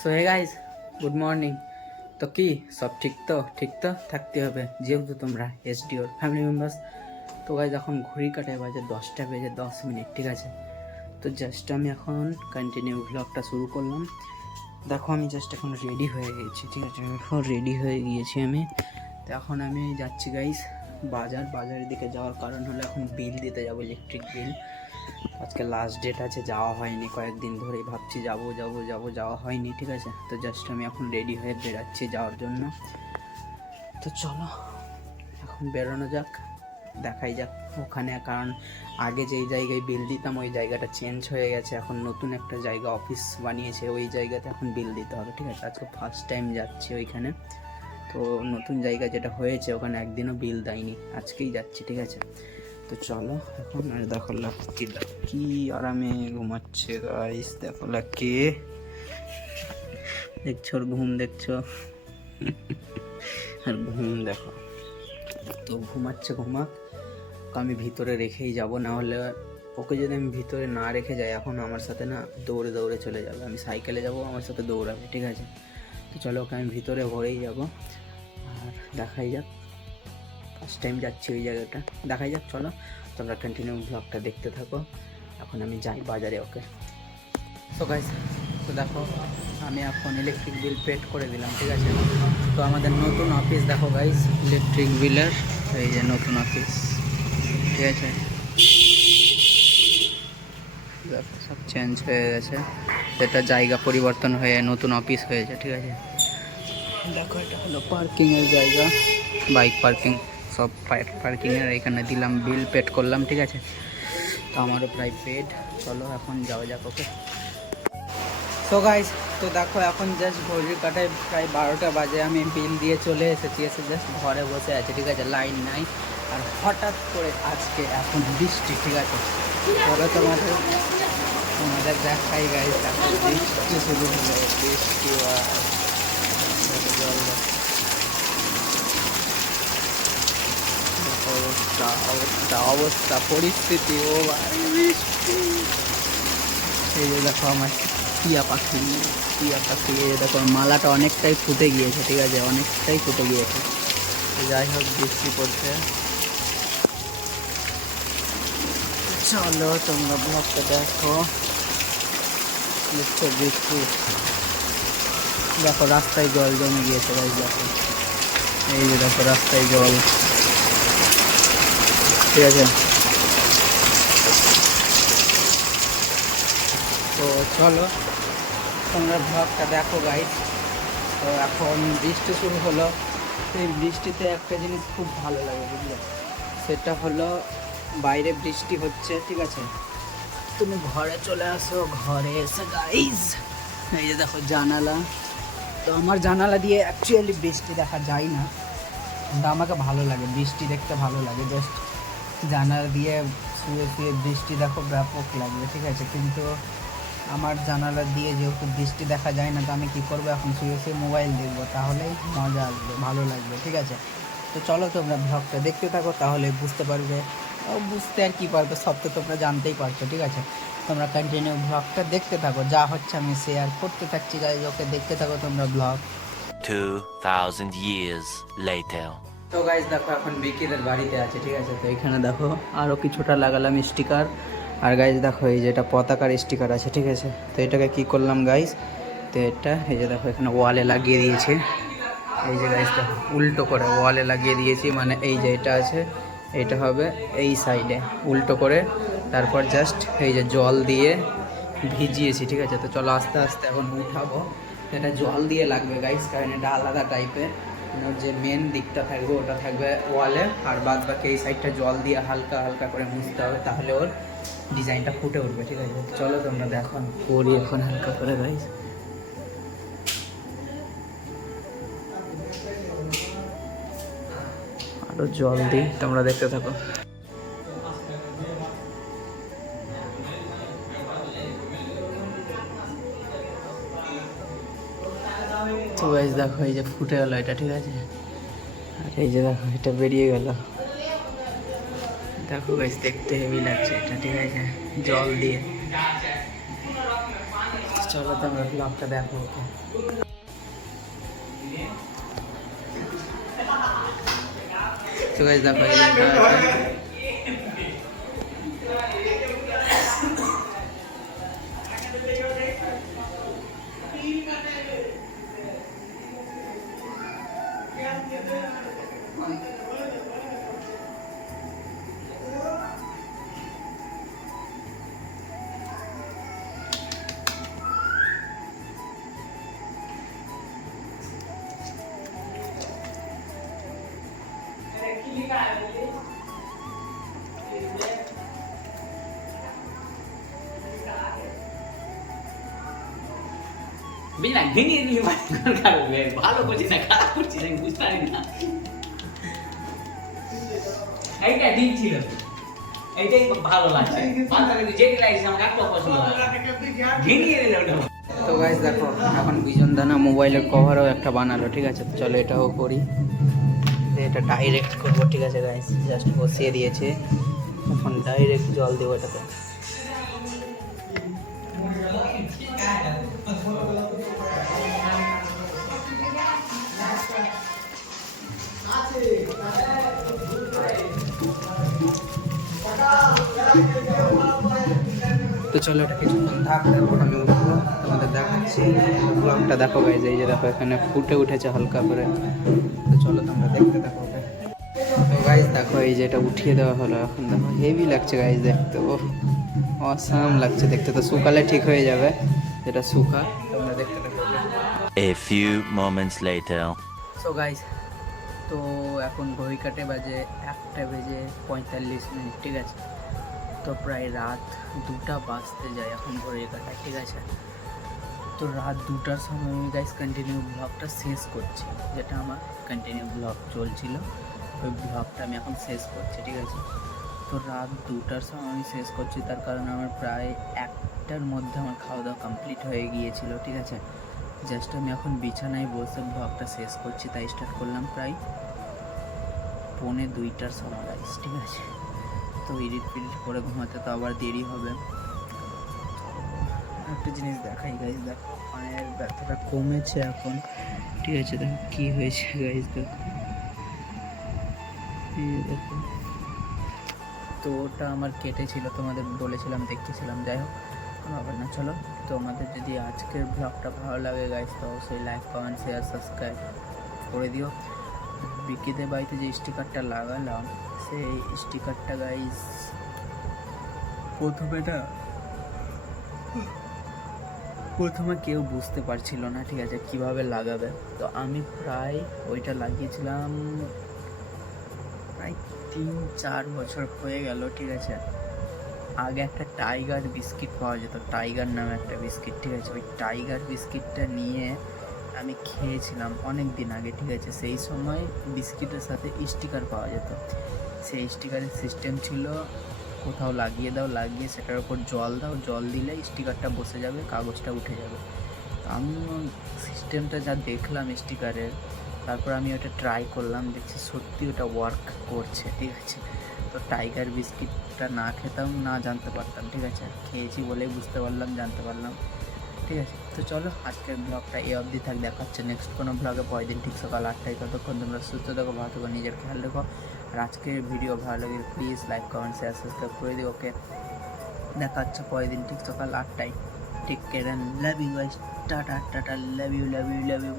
So hey guys good morning তো কি, সব ঠিক তো? ঠিক তো? থাকতে হবে, যেহেতু তোমরা এসডিওর ফ্যামিলি মেম্বার্স তো গাইজ এখন ঘড়ি কাটায় বাজে দশটা বেজে দশ মিনিট, ঠিক আছে? তো জাস্ট আমি এখন কন্টিনিউ ব্লগটা শুরু করলাম। দেখো, আমি জাস্ট এখন রেডি হয়ে গেছি, ঠিক আছে? এখন রেডি হয়ে গিয়েছি আমি। তো এখন আমি যাচ্ছি গাইস বাজার। বাজারের দিকে যাওয়ার কারণ হলো এখন বিল দিতে যাব ইলেকট্রিক বিল আজকে লাস্ট ডেট আছে, যাওয়া হয়নি। কয়েকদিন ধরেই ভাবছি যাব যাব যাব, যাওয়া হয়নি, ঠিক আছে? তো জাস্ট আমি এখন রেডি হয়ে বেরাচ্ছি যাওয়ার জন্য। তো চলো, এখন বেরোনো যাক, দেখাই যাক ওখানে, কারণ আগে যেই জায়গায় বিল দিতাম, ওই জায়গাটা চেঞ্জ হয়ে গেছে। এখন নতুন একটা জায়গা অফিস বানিয়েছে, ওই জায়গাতে এখন বিল দিতে হবে, ঠিক আছে? আজকে ফার্স্ট টাইম যাচ্ছি ওইখানে। তো নতুন জায়গা যেটা হয়েছে, ওখানে একদিনও বিল দেয়নি। আজকেই যাচ্ছি, ঠিক আছে? তো চলো, এখন আর দেখো লাকি কি আরামে ঘুমাচ্ছে গাইস দেখো লাকি। দেখছ ওর ঘুম, দেখছ? আর ঘুম দেখো। তো ঘুমাচ্ছে, ঘুমাক। আমি ভিতরে রেখেই যাব, না হলে ওকে যদি আমি ভিতরে না রেখে যাই, এখন আমার সাথে না দৌড়ে দৌড়ে চলে যাবে। আমি সাইকেলে যাব, আমার সাথে দৌড়াবে, ঠিক আছে? তো চলো ওকে আমি ভিতরে ভরেই যাব। আর দেখাই যাক। ফার্স্ট টাইম যাচ্ছি ওই জায়গাটা। দেখাই যাক, চলো। তোমরা কন্টিনিউ ব্লগটা দেখতে থাকো। এখন আমি যাই বাজারে ওকে তো গাইস তো দেখো, আমি এখন ইলেকট্রিক বিল পেড করে দিলাম, ঠিক আছে? তো আমাদের নতুন অফিস দেখো গাইস ইলেকট্রিক বিলের এই যে নতুন অফিস ঠিক আছে? সব চেঞ্জ হয়ে গেছে। এটা জায়গা পরিবর্তন হয়ে, নতুন অফিস হয়েছে, ঠিক আছে? দেখো, এটা হলো পার্কিংয়ের জায়গা বাইক পার্কিং সব পার্কিংয়ের এখানে দিলাম বিল পেড করলাম, ঠিক আছে? তো আমারও প্রায় পেড চলো এখন যাওয়া যাক ওকে তো গাইস তো দেখো এখন জাস্ট ঘড়ির কাটায় প্রায় বারোটা বাজে, আমি বিল দিয়ে চলে এসেছি, এসে জাস্ট ঘরে বসে আছে, ঠিক আছে? লাইন নাই। আর হঠাৎ করে আজকে এখন বৃষ্টি, ঠিক আছে? পরে তোমাদের তোমাদের দেখাই গাইস এখন বৃষ্টি শুরু হলো, বৃষ্টি আর দেখো জল দেখো। দেখো অবস্থা অবস্থা অবস্থা, পরিস্থিতি, ও এই যে দেখো আমার টিয়া পাখি টিয়া পাখি, এই দেখো মালাটা অনেকটাই ফুটে গিয়েছে, ঠিক আছে, অনেকটাই ফুটে গিয়েছে। যাই হোক, বৃষ্টি পড়ছে। চলো, তোমরা ব্লগটা দেখো। দেখছ বৃষ্টি? দেখো, রাস্তায় জল জমে গিয়েছে দেখো। এই যে দেখো, রাস্তায় জল। ঠিক আছে। তো চলো, তোমরা ব্লগটা দেখো গাইড তো এখন বৃষ্টি শুরু হলো। এই বৃষ্টিতে একটা জিনিস খুব ভালো লাগে, বুঝলে? সেটা হলো বাইরে বৃষ্টি হচ্ছে, ঠিক আছে? তুমি ঘরে চলে আসো, ঘরে এসে গাইজ এই যে দেখো জানালা। তো আমার জানালা দিয়ে অ্যাকচুয়ালি বৃষ্টি দেখা যায় না। কিন্তু আমাকে ভালো লাগে, বৃষ্টি দেখতে ভালো লাগে জাস্ট জানালা দিয়ে শুয়ে শুয়ে বৃষ্টি দেখো ব্যাপক লাগবে ঠিক আছে? কিন্তু আমার জানালা দিয়ে যেহেতু বৃষ্টি দেখা যায় না তো আমি কী করব? এখন শুয়ে শুয়ে মোবাইল দেখব তাহলেই মজা আসবে ভালো লাগবে ঠিক আছে? তো চলো তোমরা ব্লগটা দেখতে থাকো তাহলে বুঝতে পারবে বুঝতে আর কি পারবে সব তো তোমরা জানতেই পারছ ঠিক আছে? তোমরা কন্টিনিউ ব্লগটা দেখতে থাকো যা হচ্ছে আমি শেয়ার করতে থাকছি গাইজ ওকে দেখতে থাকো তোমরা ব্লগ 2,000 years later. তো গাইজ দেখো, এখন বিকিদের বাড়িতে আছে, ঠিক আছে? তো এখানে দেখো আরও কিছুটা লাগালাম স্টিকার আর গাইজ দেখো, এই যে এটা পতাকার স্টিকার আছে, ঠিক আছে? তো এটাকে কি করলাম গাইজ তো এটা, এই যে দেখো, এখানে ওয়ালে লাগিয়ে দিয়েছি। এই যে গাইজ দেখো, উল্টো করে ওয়ালে লাগিয়ে দিয়েছি মানে এই যে এটা আছে, এটা হবে এই সাইডে উল্টো করে। তারপর জাস্ট এই যে জল দিয়ে ভিজিয়েছি, ঠিক আছে? তো চলো আস্তে আস্তে এখন উঠাবো। এটা জল দিয়ে লাগবে গাইস কারণ এটা আলাদা টাইপের যে মেন দিকটা থাকবে, ওটা থাকবে ওয়ালে আর বাদ বাকি এই সাইডটা জল দিয়ে হালকা হালকা করে মুছতে হবে, তাহলে ওর ডিজাইনটা ফুটে উঠবে, ঠিক আছে? চলো তোমরা দেখো। করি এখন হালকা করে গাইস আরও জল দিই, তোমরা দেখতে থাকো। গাইজ দেখো, এই যে ফুটে গেলো এটা, ঠিক আছে? আর এই যে দেখো, এটা বেরিয়ে গেল। দেখো গাইজ দেখতে হেভি লাগছে এটা, ঠিক আছে? জল দিয়ে। চলো তোমরা ব্লগটা দেখো ওকে। তো গাইজ দেখো ঘর খাবে ভালো করছি না খারাপ করছি না বুঝতে পারি না এইটা ছিল এইটাই ভালো লাগছে যেটি লাগছে আমার একটা পছন্দ তো দেখো এখন বিজন দানা মোবাইলের কভারও একটা বানালো ঠিক আছে চলো এটাও করি এটা ডাইরেক্ট করব ঠিক আছে গাইজ জাস্ট বসিয়ে দিয়েছে এখন ডাইরেক্ট জল দেবো এটাতে চলো এটা কিছুক্ষণ থাক তারপর আমি উঠবো তোমাদের দেখাচ্ছি। ব্লগটা দেখো গাইজ এই যে দেখো এখানে ফুটে উঠেছে হালকা করে। তো চলো তোমরা দেখতে দেখো তো গাইজ দেখো এই যে এটা উঠিয়ে দেওয়া হলো এখন। দেখো হেভি লাগছে গাইজ দেখতে। ও অসাম লাগছে দেখতে। তো শুকালে ঠিক হয়ে যাবে যেটা শুকা তোমরা দেখতে দেখো a few moments later. So guys তো এখন ঘড়ি কাটে বাজে একটা বেজে পঁয়তাল্লিশ মিনিট ঠিক আছে? তো প্রায় রাত দুটা বাজতে যায় এখন ঘড়ি কাটায় ঠিক আছে? তো রাত দুটার সময় আমি গাইস কন্টিনিউ ব্লগটা শেষ করছি, যেটা আমার কন্টিনিউ ব্লগ চলছিল। ওই ব্লগটা আমি এখন শেষ করছি, ঠিক আছে? তো রাত দুটার সময় আমি শেষ করছি, তার কারণে আমার প্রায় একটার মধ্যে আমার খাওয়া দাওয়া কমপ্লিট হয়ে গিয়েছিল, ঠিক আছে? জাস্ট আমি এখন বিছানায় বসে ব্লগটা শেষ করছি, তাই স্টার্ট করলাম প্রায় পৌনে দুইটার সময় গাইস ঠিক আছে? তো এডিট ফিডিট করে ঘুমাতে তো আবার দেরি হবে। একটা জিনিস দেখাই গাইস দেখো পায়ের ব্যথাটা কমেছে এখন। ঠিক আছে, দেখো কী হয়েছে গাইস দেখো। তো ওটা আমার কেটেছিল, তোমাদের বলেছিলাম দেখতেছিলাম যাই হোক ব্যাপার না, চলো। তোমাদের যদি আজকের ব্লগটা ভালো লাগে গাইস তো অবশ্যই লাইক কমেন্ট শেয়ার সাবস্ক্রাইব করে দিও। বিকিদের বাড়িতে যে স্টিকারটা লাগালাম, সেই স্টিকারটা গাইস প্রথমে না, প্রথমে কেউ বুঝতে পারছিল না, ঠিক আছে, কীভাবে লাগাবে। তো আমি প্রায় ওইটা লাগিয়েছিলাম, প্রায় তিন, চার বছর হয়ে গেল, ঠিক আছে। আগে একটা টাইগার বিস্কিট পাওয়া যেত টাইগার নামে একটা বিস্কিট ঠিক আছে, ওই টাইগার বিস্কিটটা নিয়ে আমি খেয়েছিলাম অনেক দিন আগে, ঠিক আছে? সেই সময় বিস্কিটের সাথে স্টিকার পাওয়া যেত। সেই স্টিকারের সিস্টেম ছিল, কোথাও লাগিয়ে দাও, লাগিয়ে সেটার উপর জল দাও, জল দিলে স্টিকারটা বসে যাবে, কাগজটা উঠে যাবে। আমি সিস্টেমটা যা দেখলাম স্টিকারের তারপর আমি ওটা ট্রাই করলাম, দেখছি সত্যি ওটা ওয়ার্ক করছে, ঠিক আছে? তো টাইগার বিস্কিটটা না খেতাম, না জানতে পারতাম, ঠিক আছে? খেয়েছি বলেই বুঝতে পারলাম, জানতে পারলাম। ঠিক আছে। তো চলো, আজকের ব্লগটা এই অবধি থাক। দেখাচ্ছে নেক্সট কোনো ব্লগে পরের দিন ঠিক সকাল আটটায়। ততক্ষণ তোমরা সুস্থ থাকো, ভালো থাকো, নিজের খেয়াল রেখো। আর আজকের ভিডিও ভালো লাগে please like comment share subscribe করে দিও ওকে দেখা হচ্ছে পরের দিন ঠিক সকাল আটটায়। ঠিক and love you guys tata tata love you love you love you